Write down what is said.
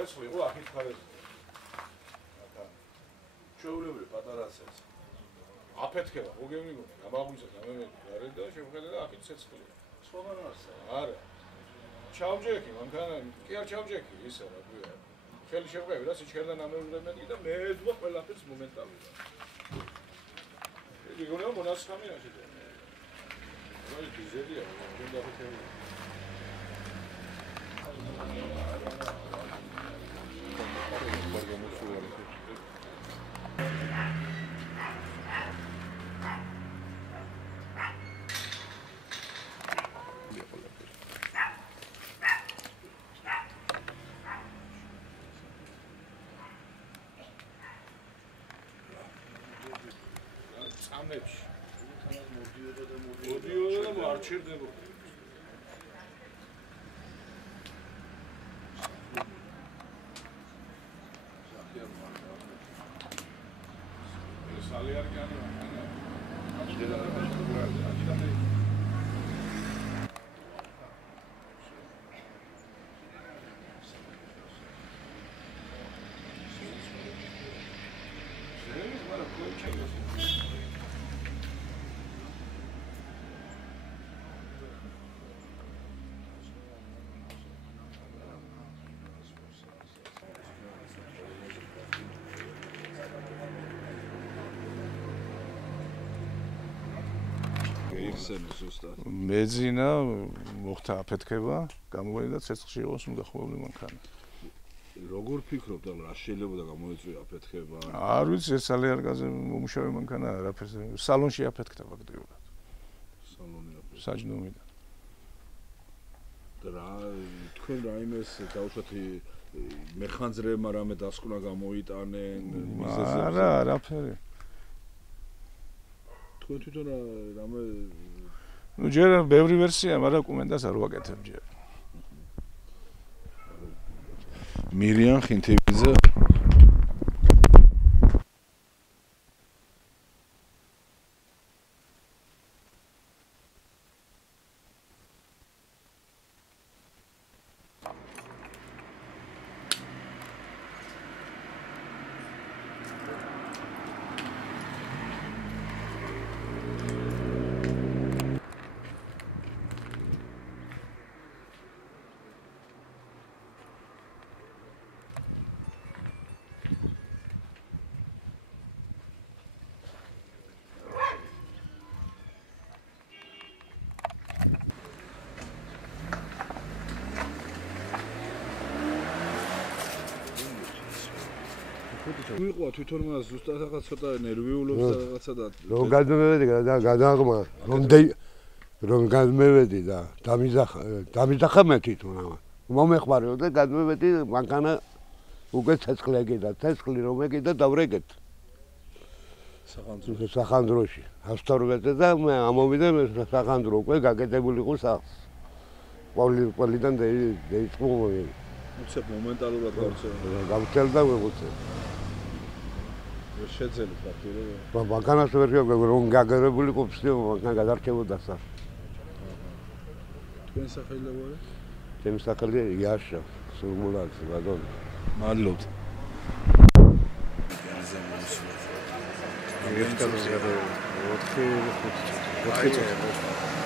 ცეცხლი იყო აქეთ ხარეს. ჩვეულებრივი პატარა ცეცხლი. აფეთქება, ხო გემიგონი, გამაღვიძა, გამემედი, გარეთ და შევხედე და აქეთ ცეცხლია. სხვაგან არსაა. არა. ჩავჯექი, მანქანა, კი არ ჩავჯექი, ისა რა ქვია. ხელი შევყევი რა სიჩქერიდან ამევრემედი და მე ედვა ყველაფერს მომენტალურად. იგონია მონასხამია შედა. რა იზედია, უნდა აფეთქებია. წამებში მოდიოდა და არ ჩერდებოდა. სალი არ განია. მეძინა მოხდა აფეთქება, გამოგვიდა ცეცხლში იყოს მიდახურებული მანქანა. როგორ ფიქრობთ, რა შეიძლება გამოიწვია აფეთქება? არ ვიცი, ეს სალიარგაზე მომუშავე მანქანა არაფერს სალონში აფეთქდა ფაქტიურად. სალონი აფეთქდა. საჯდომიდან. და რა თქვენ რაიმეს დაუშვათ მეხანძრეებმა რამე დასკვნა გამოიტანენ მიზეზებზე? არა, არაფერი. თქვენ თვითონ რამე ну ჯერ ბევრი ვერსია, მაგრამ კუმენდას არ ვაკეთებ ჯერ. მირიან ხინთებიძე ვიყვა თვითონ მას ზუსტად რაღაც ცოტა ნერვიულობს და რაღაცა და რომ გადმევედი და გადაღმა რომ გადმევედი და დამიზახა მე თვითონ ამა მომეხმარეო და გადმევედი მანქანა უკვე ცეცხლი ეკიდა ცეცხლი რომ ეკიდა დავრეგეთ სახანძროში ავსტორმეტე და მე ამოვიდა სახანძრო უკვე გაკეთებული იყო სახს პოლიდან დაიწყო უცებ მომენტალურად გავცელდა ვეღუცე შეძელი ფაქტია მანქანას ვერ შევგებ რომ გაგერებული ყოფილი მანქანა გადარჩებოდა სახს თქვენ სახელი ვარ ჩემი სახელი იაშა სულმულაძე ბატონო მადლობთ ერთხელ 4 წუთი